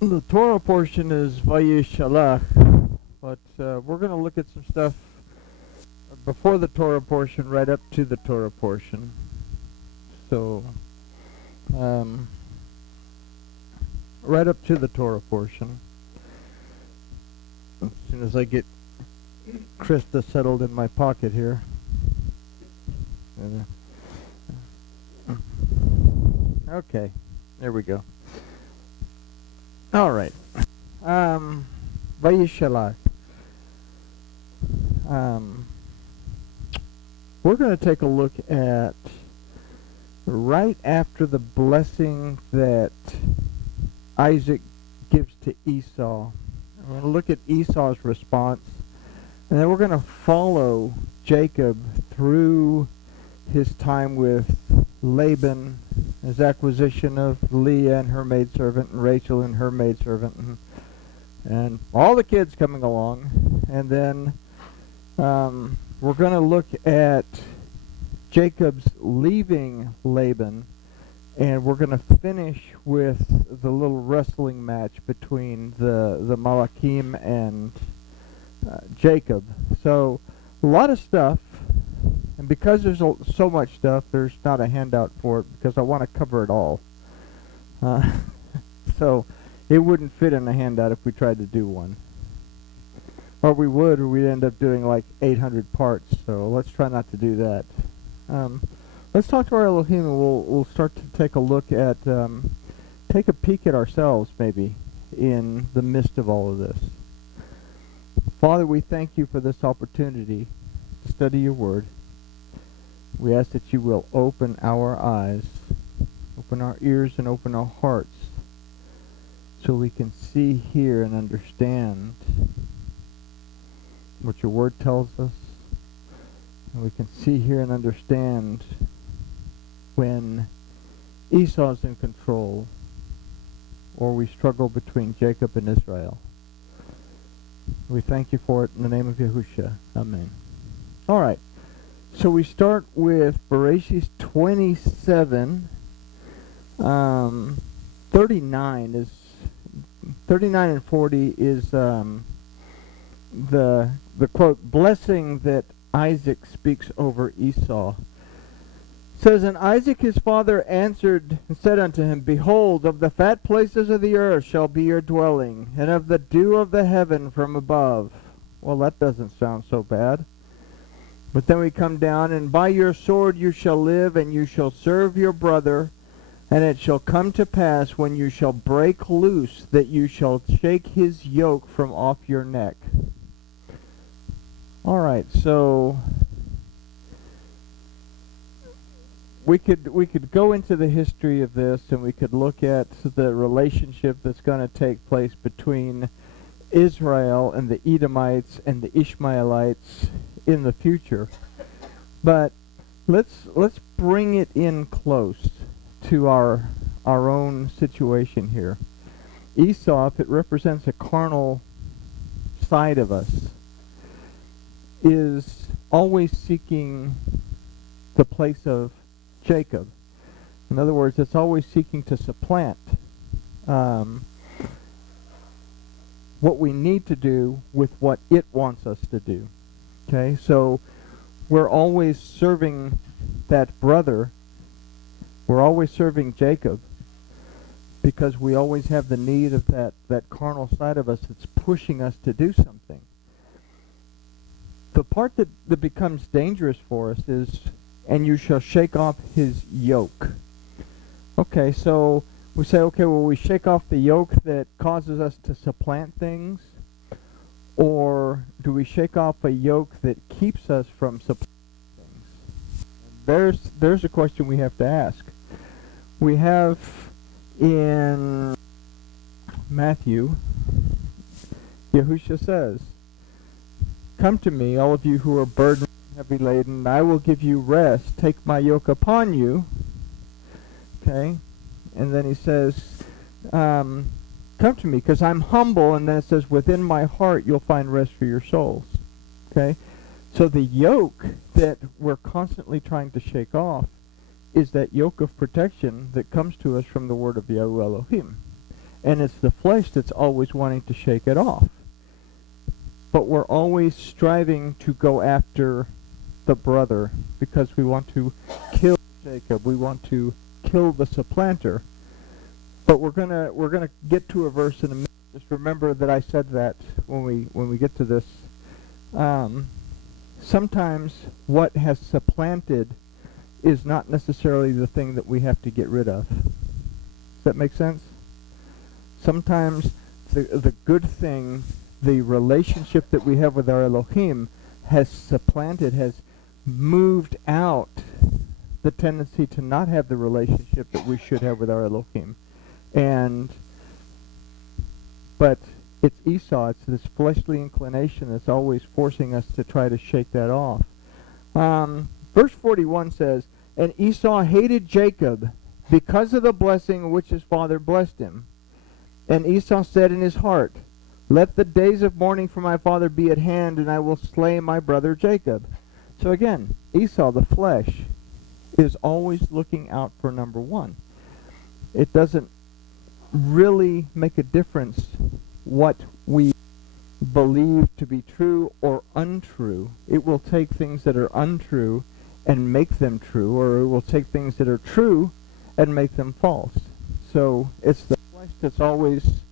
The Torah portion is Vayishalach, but we're going to look at some stuff before the Torah portion, right up to the Torah portion. So, right up to the Torah portion. As soon as I get Krista settled in my pocket here. Okay, there we go. All right. Vayishalach. We're going to take a look at right after the blessing that Isaac gives to Esau. We're going to look at Esau's response, and then we're going to follow Jacob through his time with Laban, his acquisition of Leah and her maidservant, and Rachel and her maidservant, and all the kids coming along. And then we're going to look at Jacob's leaving Laban, and we're going to finish with the little wrestling match between the Malachim and Jacob. So a lot of stuff, and because there's so much stuff, there's not a handout for it because I want to cover it all. So it wouldn't fit in a handout if we tried to do one. Or we would, or we'd end up doing like 800 parts, so let's try not to do that. Let's talk to our Elohim, and we'll start to take a look at, take a peek at ourselves, maybe, in the midst of all of this. Father, we thank you for this opportunity to study your word. We ask that you will open our eyes, open our ears, and open our hearts, so we can see, hear, and understand what your word tells us. And we can see, hear, and understand when Esau's in control, or we struggle between Jacob and Israel. We thank you for it in the name of Yahushua. Amen. All right. So we start with Bereshit 27. 39 and 40 is the quote blessing that Isaac speaks over Esau. It says, "And Isaac his father answered and said unto him, Behold, of the fat places of the earth shall be your dwelling, and of the dew of the heaven from above." Well, that doesn't sound so bad. But then we come down, "And by your sword you shall live, and you shall serve your brother, and it shall come to pass when you shall break loose that you shall shake his yoke from off your neck." All right, so we could go into the history of this, and we could look at the relationship that's going to take place between Israel and the Edomites and the Ishmaelites in the future. But let's bring it in close to our own situation here. Esau, if it represents a carnal side of us, is always seeking the place of Jacob. In other words, it's always seeking to supplant what we need to do with what it wants us to do. Okay, so we're always serving that brother. We're always serving Jacob because we always have the need of that carnal side of us that's pushing us to do something. The part that becomes dangerous for us is, "And you shall shake off his yoke." Okay, so we say, okay, well, we shake off the yoke that causes us to supplant things, or do we shake off a yoke that keeps us from supplanting things? There's a question we have to ask. We have in Matthew, Yahushua says, "Come to me, all of you who are burdened and heavy laden, and I will give you rest. Take my yoke upon you." Okay? And then he says, "Come to me, because I'm humble." And then it says, "Within my heart you'll find rest for your souls." Okay? So the yoke that we're constantly trying to shake off is that yoke of protection that comes to us from the word of Yahweh Elohim. And it's the flesh that's always wanting to shake it off. But we're always striving to go after the brother because we want to kill Jacob. We want to kill the supplanter. But we're gonna get to a verse in a minute. Just remember that I said that when we get to this. Sometimes what has supplanted is not necessarily the thing that we have to get rid of. Does that make sense? Sometimes the good thing, the relationship that we have with our Elohim, has supplanted, has moved out the tendency to not have the relationship that we should have with our Elohim. But it's Esau, it's this fleshly inclination that's always forcing us to try to shake that off. Verse 41 says, "And Esau hated Jacob because of the blessing which his father blessed him. And Esau said in his heart, Let the days of mourning for my father be at hand, and I will slay my brother Jacob." So again, Esau, the flesh, is always looking out for number one. It doesn't really make a difference what we believe to be true or untrue. It will take things that are untrue and make them true, or it will take things that are true and make them false. So it's the flesh that's always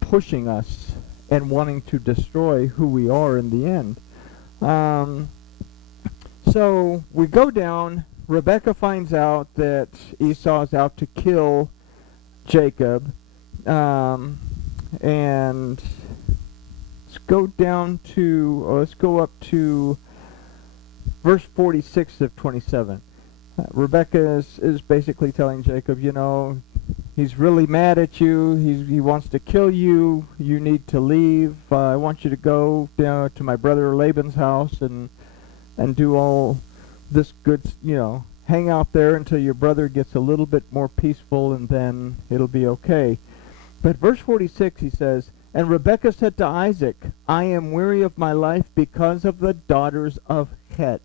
pushing us and wanting to destroy who we are in the end. So we go down. Rebekah finds out that Esau is out to kill Jacob. And let's go down to, let's go up to verse 46 of 27. Rebekah is basically telling Jacob, you know, he's really mad at you. He wants to kill you. You need to leave. I want you to go down to my brother Laban's house and do all this good, you know, hang out there until your brother gets a little bit more peaceful, and then it'll be okay. But verse 46, he says, "And Rebekah said to Isaac, I am weary of my life because of the daughters of Het.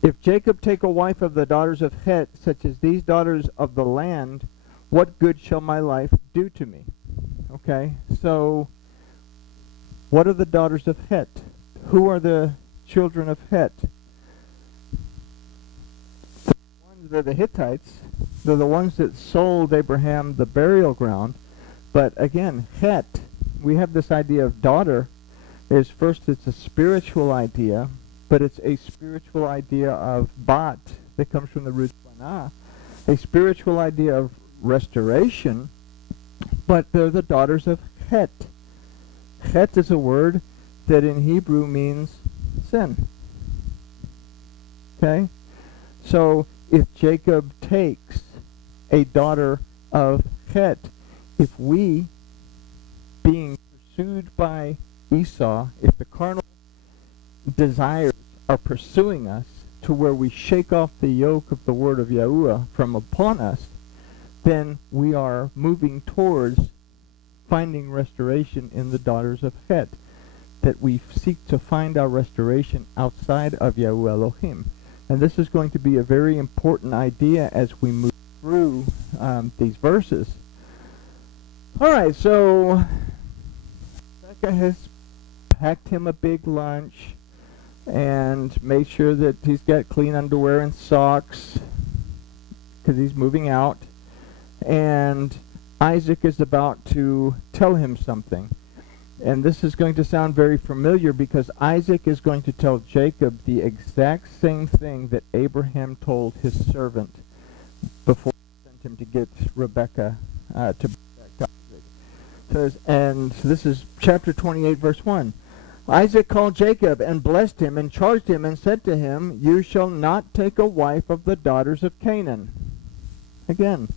If Jacob take a wife of the daughters of Het, such as these daughters of the land, what good shall my life do to me?" Okay, so what are the daughters of Het? Who are the children of Het? They're the Hittites. They're the ones that sold Abraham the burial ground. But again, Het, we have this idea of daughter. Is first, it's a spiritual idea, but it's a spiritual idea of bat that comes from the root banah, a spiritual idea of restoration. But they're the daughters of Het. Het is a word that in Hebrew means sin. Okay, so if Jacob takes a daughter of Het, if we, being pursued by Esau, if the carnal desires are pursuing us to where we shake off the yoke of the word of Yahuwah from upon us, then we are moving towards finding restoration in the daughters of Het, that we seek to find our restoration outside of Yahuwah Elohim. And this is going to be a very important idea as we move through these verses. All right, so Rebecca has packed him a big lunch and made sure that he's got clean underwear and socks because he's moving out. And Isaac is about to tell him something. And this is going to sound very familiar because Isaac is going to tell Jacob the exact same thing that Abraham told his servant before he sent him to get Rebekah to Isaac. Says, and this is chapter 28, verse 1. Isaac called Jacob and blessed him and charged him and said to him, "You shall not take a wife of the daughters of Canaan." Again,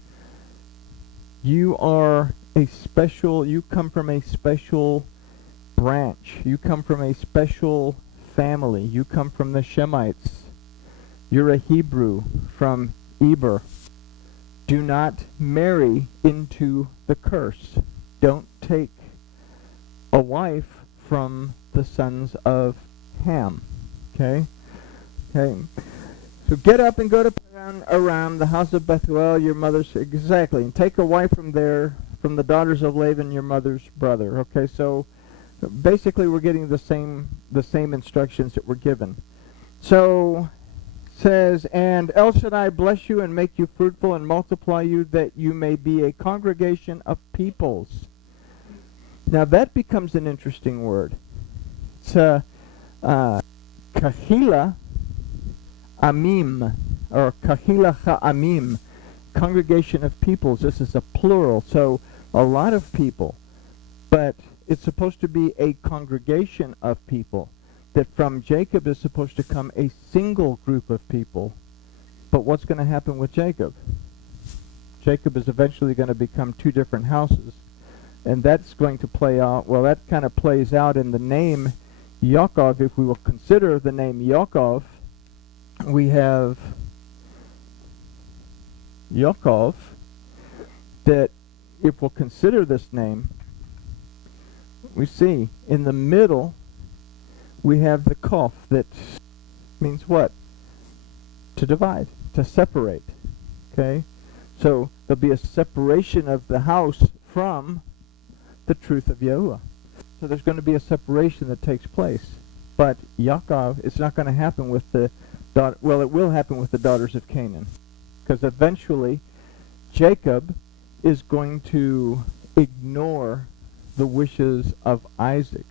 you are a special, you come from a special branch. You come from a special family. You come from the Shemites. You're a Hebrew from Eber. Do not marry into the curse. Don't take a wife from the sons of Ham. Okay? Okay. So get up and go to around the house of Bethuel, your mother's, exactly, and take a wife from there, from the daughters of Laban, your mother's brother. Okay, so basically we're getting the same instructions that were given. So says, and El Shaddai bless you and make you fruitful and multiply you, that you may be a congregation of peoples. Now that becomes an interesting word. It's Kahila Amim, or Kahila Ha'amim, congregation of peoples. This is a plural, so a lot of people. But it's supposed to be a congregation of people. That from Jacob is supposed to come a single group of people. But what's going to happen with Jacob? Jacob is eventually going to become two different houses. And that's going to play out, well, that kind of plays out in the name Yaakov. If we will consider the name Yaakov, we have Yaakov, that if we'll consider this name, we see in the middle we have the Kof, that means what? To divide, to separate. Okay? So there'll be a separation of the house from the truth of Yahuwah. So there's going to be a separation that takes place. But Yaakov, it's not going to happen with the daughter, well, it will happen with the daughters of Canaan. Because eventually Jacob is going to ignore the wishes of Isaac.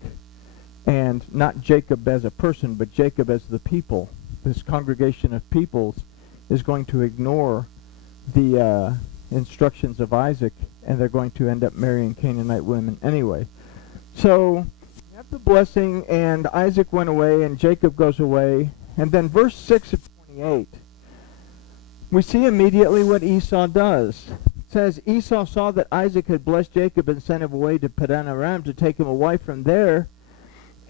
And not Jacob as a person, but Jacob as the people. This congregation of peoples is going to ignore the instructions of Isaac, and they're going to end up marrying Canaanite women anyway. So, we have the blessing, and Isaac went away, and Jacob goes away. And then verse 6 of 28, we see immediately what Esau does. It says, Esau saw that Isaac had blessed Jacob and sent him away to Padan Aram to take him a wife from there,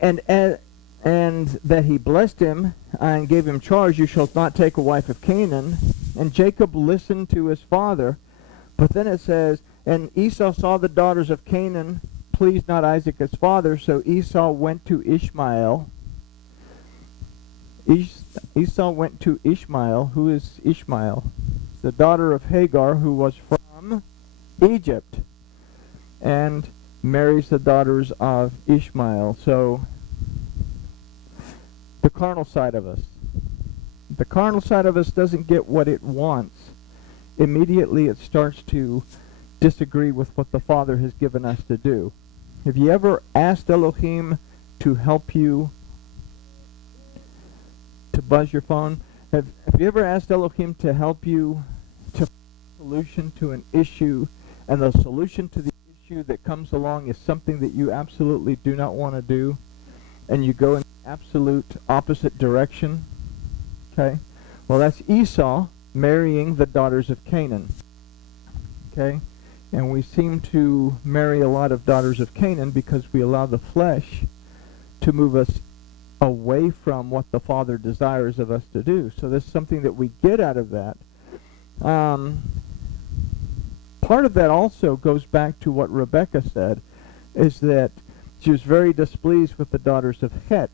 and that he blessed him and gave him charge, you shall not take a wife of Canaan. And Jacob listened to his father. But then it says, and Esau saw the daughters of Canaan pleased not Isaac his father, so Esau went to Ishmael. Esau went to Ishmael. Who is Ishmael? The daughter of Hagar, who was from Egypt, and marries the daughters of Ishmael. So the carnal side of us. The carnal side of us doesn't get what it wants. Immediately it starts to disagree with what the Father has given us to do. Have you ever asked Elohim to help you to buzz your phone? Have you ever asked Elohim to help you to find a solution to an issue, and the solution to the issue that comes along is something that you absolutely do not want to do, and you go in the absolute opposite direction? Okay? Well, that's Esau marrying the daughters of Canaan. Okay? And we seem to marry a lot of daughters of Canaan because we allow the flesh to move us away from what the Father desires of us to do. So this is something that we get out of that. Part of that also goes back to what Rebecca said, is that she was very displeased with the daughters of Het.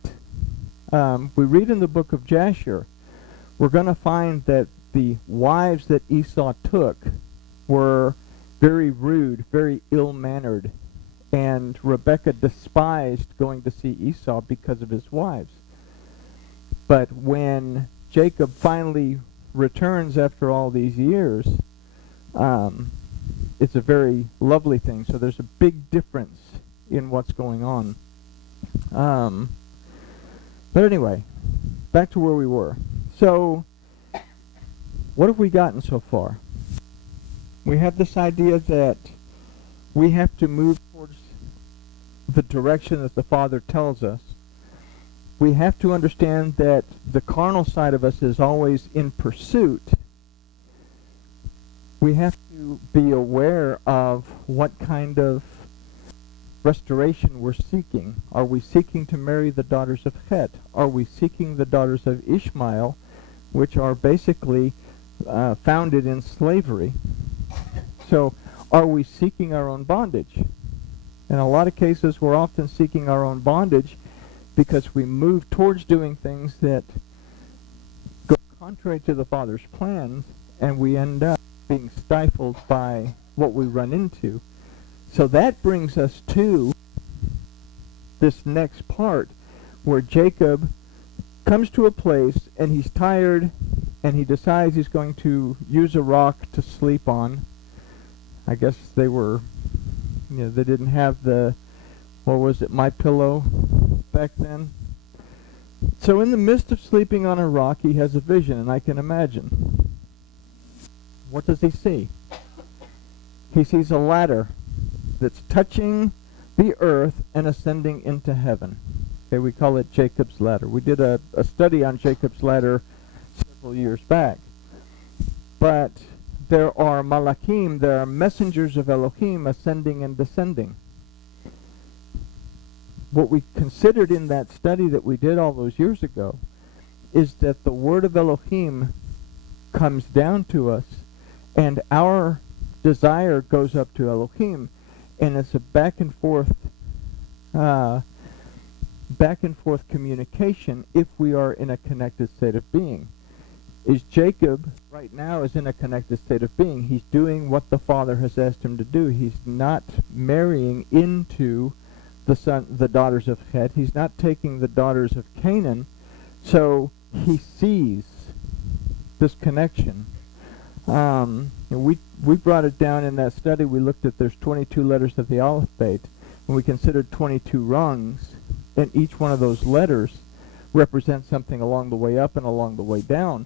We read in the book of Jasher, we're going to find that the wives that Esau took were very rude, very ill-mannered, and Rebekah despised going to see Esau because of his wives. But when Jacob finally returns after all these years, it's a very lovely thing. So there's a big difference in what's going on. But anyway, back to where we were. So, what have we gotten so far? We have this idea that we have to move towards the direction that the Father tells us. We have to understand that the carnal side of us is always in pursuit. We have to be aware of what kind of restoration we're seeking. Are we seeking to marry the daughters of Het? Are we seeking the daughters of Ishmael, which are basically founded in slavery? So, are we seeking our own bondage? In a lot of cases, we're often seeking our own bondage because we move towards doing things that go contrary to the Father's plans, and we end up being stifled by what we run into. So that brings us to this next part where Jacob comes to a place and he's tired and he decides he's going to use a rock to sleep on. I guess they didn't have the, what was it, My Pillow back then. So in the midst of sleeping on a rock, he has a vision, and I can imagine. What does he see? He sees a ladder that's touching the earth and ascending into heaven. Okay, we call it Jacob's ladder. We did a study on Jacob's ladder several years back. But there are malakim, there are messengers of Elohim ascending and descending. What we considered in that study that we did all those years ago is that the word of Elohim comes down to us, and our desire goes up to Elohim, and it's a back and forth communication if we are in a connected state of being. Is Jacob right now is in a connected state of being. He's doing what the Father has asked him to do. He's not marrying into the daughters of Het. He's not taking the daughters of Canaan. So he sees this connection. We brought it down in that study. We looked at there's 22 letters of the alphabet, and we considered 22 rungs, and each one of those letters represents something along the way up and along the way down.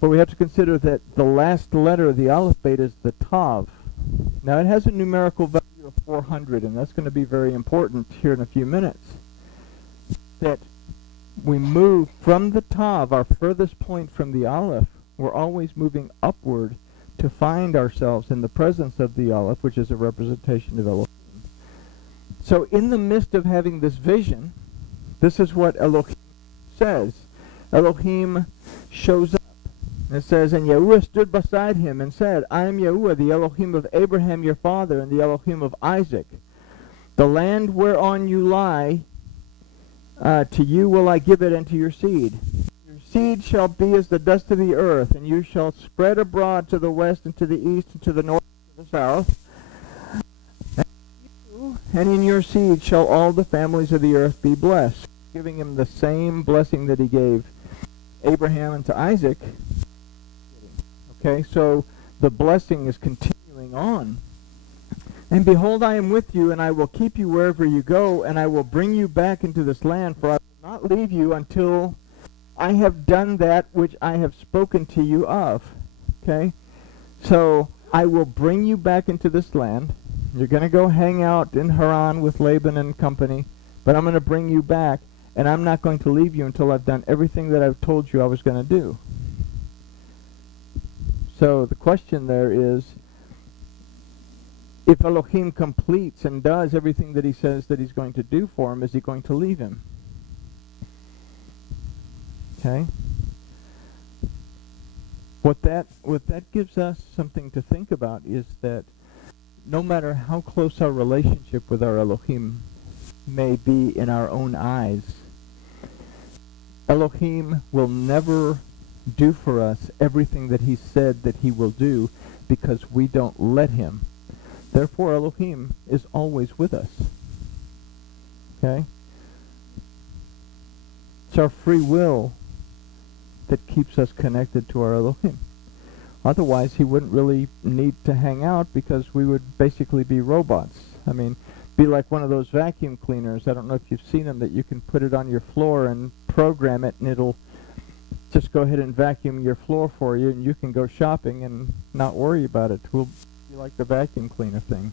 But we have to consider that the last letter of the alphabet is the Tav. Now it has a numerical value of 400, and that's going to be very important here in a few minutes. That we move from the Tav, our furthest point from the Aleph, we're always moving upward to find ourselves in the presence of the Aleph, which is a representation of Elohim. So in the midst of having this vision, this is what Elohim says. Elohim shows up. It says, and Yahuwah stood beside him and said, I am Yahuwah, the Elohim of Abraham your father, and the Elohim of Isaac. The land whereon you lie, to you will I give it, and to your seed. Your seed shall be as the dust of the earth, and you shall spread abroad to the west, and to the east, and to the north, and to the south. And in your seed shall all the families of the earth be blessed. Giving him the same blessing that he gave Abraham and to Isaac. Okay, so the blessing is continuing on. And behold, I am with you, and I will keep you wherever you go, and I will bring you back into this land, for I will not leave you until I have done that which I have spoken to you of. Okay, so I will bring you back into this land. You're going to go hang out in Haran with Laban and company, but I'm going to bring you back, and I'm not going to leave you until I've done everything that I've told you I was going to do. So the question there is, if Elohim completes and does everything that he says that he's going to do for him, is he going to leave him? Okay? What that gives us something to think about is that no matter how close our relationship with our Elohim may be in our own eyes, Elohim will never do for us everything that he said that he will do, because we don't let him. Therefore, Elohim is always with us. Okay? It's our free will that keeps us connected to our Elohim. Otherwise, he wouldn't really need to hang out, because we would basically be robots. I mean, be like one of those vacuum cleaners. I don't know if you've seen them, that you can put it on your floor and program it, and it'll just go ahead and vacuum your floor for you, and you can go shopping and not worry about it. We'll be like the vacuum cleaner thing.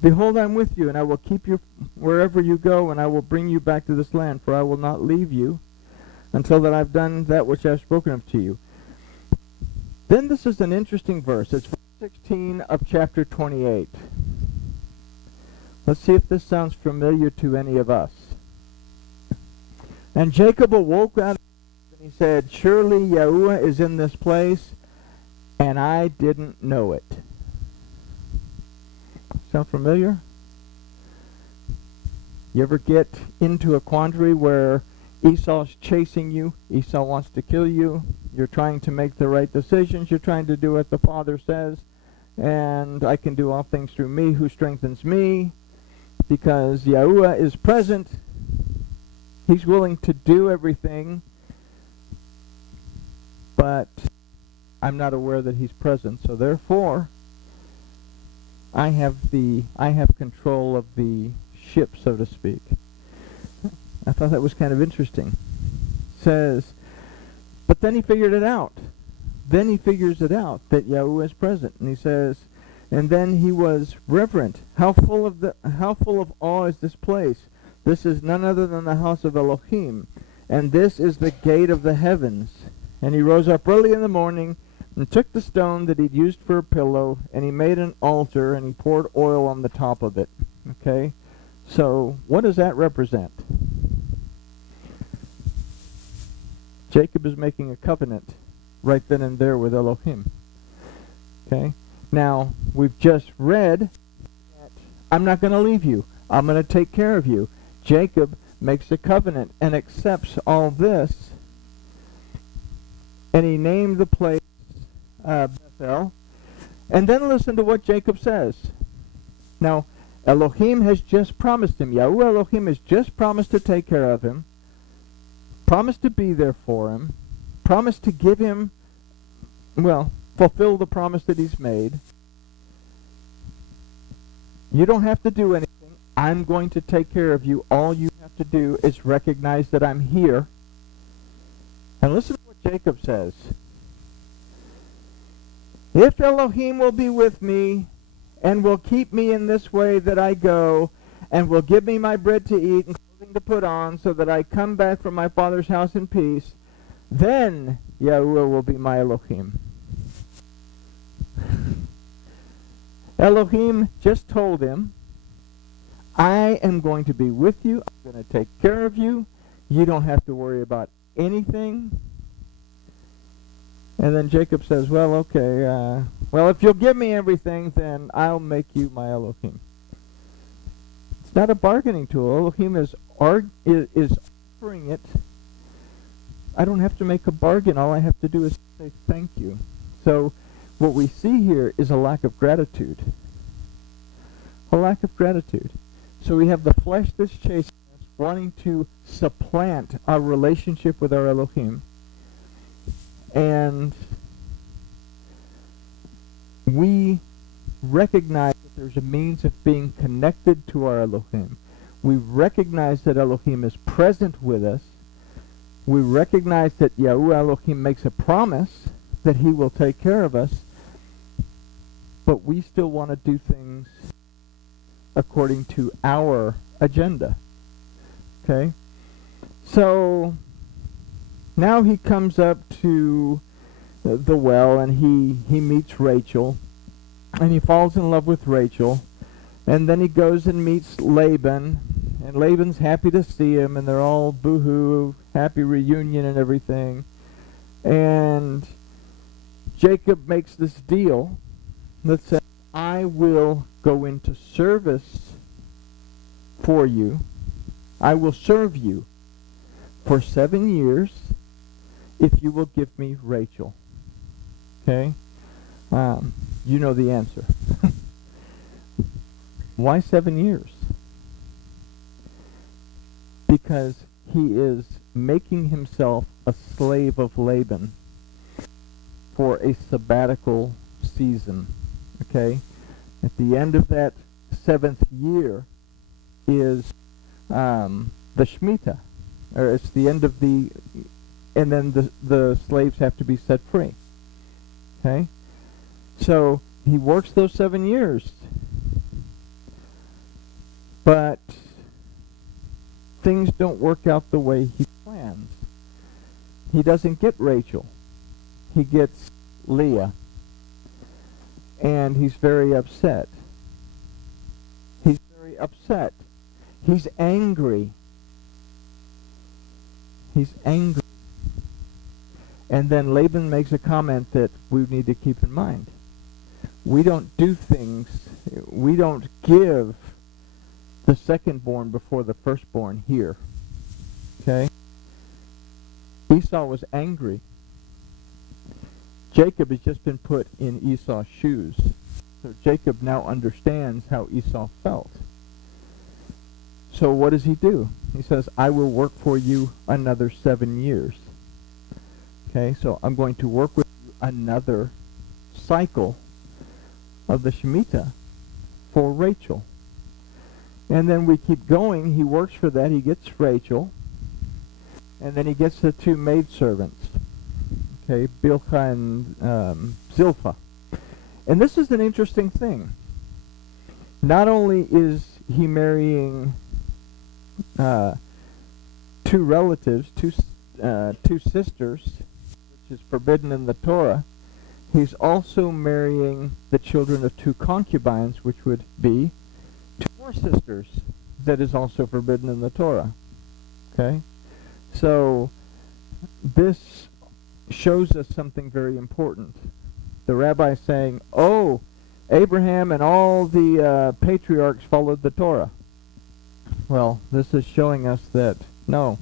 Behold, I'm with you, and I will keep you wherever you go, and I will bring you back to this land, for I will not leave you until that I've done that which I've spoken of to you. Then this is an interesting verse. It's verse 16 of chapter 28. Let's see if this sounds familiar to any of us. And Jacob awoke out and he said, surely Yahuwah is in this place, and I didn't know it. Sound familiar? You ever get into a quandary where Esau's chasing you. Esau wants to kill you. You're trying to make the right decisions. You're trying to do what the Father says. And I can do all things through me who strengthens me. Because Yahuwah is present. He's willing to do everything. But I'm not aware that he's present. So therefore, I have control of the ship, so to speak. I thought that was kind of interesting. Says, but then he figured it out. Then he figures it out that Yahuwah is present, and he says, and then he was reverent. How full of awe is this place? This is none other than the house of Elohim, and this is the gate of the heavens. And he rose up early in the morning and took the stone that he'd used for a pillow, and he made an altar, and he poured oil on the top of it. Okay, so what does that represent? Jacob is making a covenant right then and there with Elohim. Okay? Now, we've just read that I'm not going to leave you. I'm going to take care of you. Jacob makes a covenant and accepts all this. And he named the place Bethel. And then listen to what Jacob says. Now, Elohim has just promised him. Yahuwah Elohim has just promised to take care of him. Promised to be there for him, promised to give him, fulfill the promise that he's made. You don't have to do anything. I'm going to take care of you. All you have to do is recognize that I'm here. And listen to what Jacob says. If Elohim will be with me and will keep me in this way that I go, and will give me my bread to eat and to put on, so that I come back from my father's house in peace, then Yahuwah will be my Elohim. Elohim just told him, I am going to be with you. I'm going to take care of you. You don't have to worry about anything. And then Jacob says, well, okay, if you'll give me everything, then I'll make you my Elohim. It's not a bargaining tool. Elohim is offering it. I don't have to make a bargain. All I have to do is say thank you. So what we see here is a lack of gratitude. A lack of gratitude. So we have the flesh that's chasing us, wanting to supplant our relationship with our Elohim. And we recognize that there's a means of being connected to our Elohim. We recognize that Elohim is present with us. We recognize that Yahuwah Elohim makes a promise that he will take care of us. But we still want to do things according to our agenda. Okay? So now he comes up to the well, and he meets Rachel, and he falls in love with Rachel. And then he goes and meets Laban, and Laban's happy to see him, and they're all boo-hoo, happy reunion and everything. And Jacob makes this deal that says, I will go into service for you. I will serve you for 7 years if you will give me Rachel. Okay? You know the answer. Why 7 years? Because he is making himself a slave of Laban for a sabbatical season. Okay? At the end of that 7th year is the Shemitah. Or it's the end of the... And then the slaves have to be set free. Okay? So he works those 7 years. But things don't work out the way he plans. He doesn't get Rachel. He gets Leah. And he's very upset. He's very upset. He's angry. He's angry. And then Laban makes a comment that we need to keep in mind. We don't do things, we don't give the secondborn before the firstborn here. Okay? Esau was angry. Jacob has just been put in Esau's shoes. So Jacob now understands how Esau felt. So what does he do? He says, I will work for you another 7 years. Okay, so I'm going to work with you another cycle of the Shemitah for Rachel. And then we keep going. He works for that. He gets Rachel. And then he gets the 2 maidservants. Okay, Bilhah and Zilpah. And this is an interesting thing. Not only is he marrying 2 relatives, two sisters, which is forbidden in the Torah, he's also marrying the children of 2 concubines, which would be 2 more sisters, that is also forbidden in the Torah. Okay? So this shows us something very important. The rabbi is saying, oh, Abraham and all the patriarchs followed the Torah. Well, this is showing us that, no,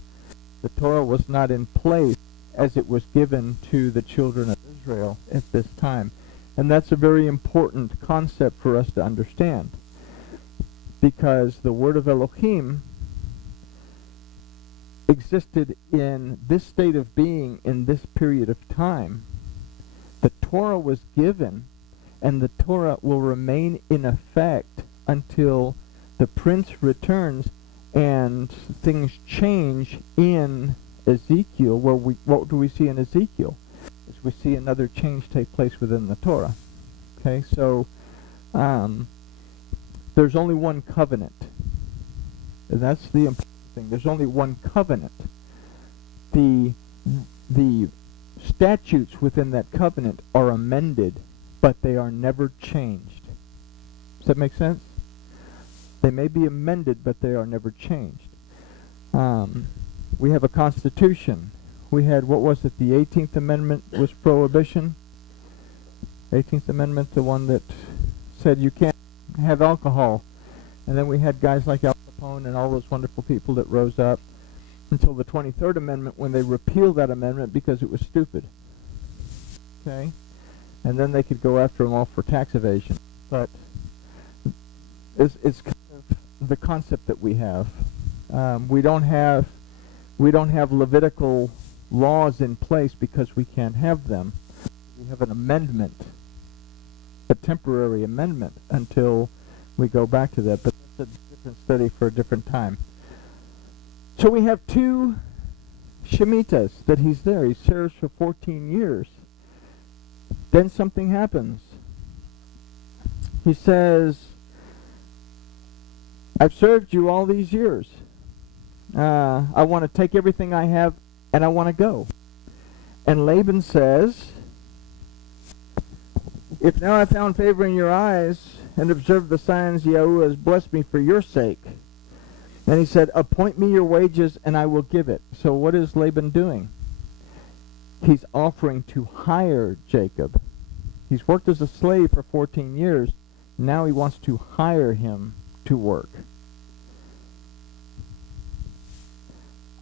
the Torah was not in place as it was given to the children of Israel at this time. And that's a very important concept for us to understand. Because the word of Elohim existed in this state of being in this period of time. The Torah was given, and the Torah will remain in effect until the prince returns and things change in Ezekiel. What do we see in Ezekiel? Is we see another change take place within the Torah. Okay, so there's only one covenant. And that's the important thing. There's only one covenant. The statutes within that covenant are amended, but they are never changed. Does that make sense? They may be amended, but they are never changed. We have a constitution. We had, what was it, the 18th Amendment was prohibition. 18th Amendment, the one that said you can't have alcohol. And then we had guys like Al Capone and all those wonderful people that rose up until the 23rd Amendment, when they repealed that amendment because it was stupid. Okay? And then they could go after them all for tax evasion. But it's kind of the concept that we have. We don't have Levitical laws in place because we can't have them. We have an amendment, a temporary amendment, until we go back to that. But that's a different study for a different time. So we have 2 Shemitahs that he's there. He serves for 14 years. Then something happens. He says, I've served you all these years. I want to take everything I have and I want to go. And Laban says, if now I found favor in your eyes and observed the signs Yahuwah has blessed me for your sake. And he said, appoint me your wages and I will give it. So what is Laban doing? He's offering to hire Jacob. He's worked as a slave for 14 years. Now he wants to hire him to work.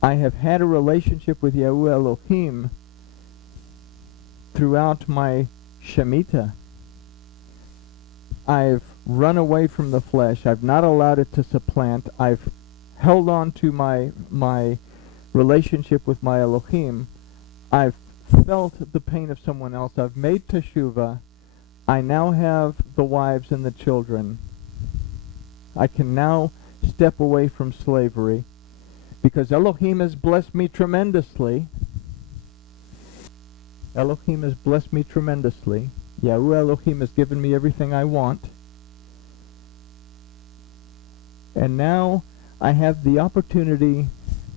I have had a relationship with Yahuwah Elohim throughout my Shemitah. I've run away from the flesh. I've not allowed it to supplant. I've held on to my relationship with my Elohim. I've felt the pain of someone else. I've made teshuvah. I now have the wives and the children. I can now step away from slavery because Elohim has blessed me tremendously. Elohim has blessed me tremendously. Yahuwah Elohim has given me everything I want. And now I have the opportunity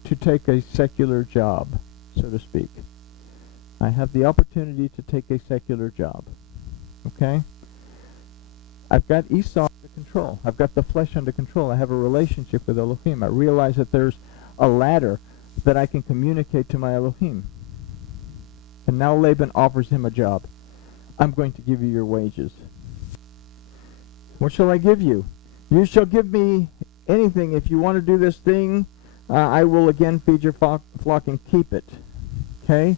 to take a secular job, so to speak. I have the opportunity to take a secular job. Okay? I've got Esau under control. I've got the flesh under control. I have a relationship with Elohim. I realize that there's a ladder that I can communicate to my Elohim. And now Laban offers him a job. I'm going to give you your wages. What shall I give you? You shall give me anything. If you want to do this thing, I will again feed your flock and keep it. Okay?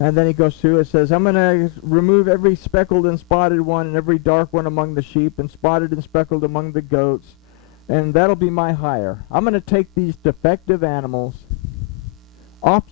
And then he goes through, it says, I'm going to remove every speckled and spotted one and every dark one among the sheep and spotted and speckled among the goats. And that'll be my hire. I'm going to take these defective animals off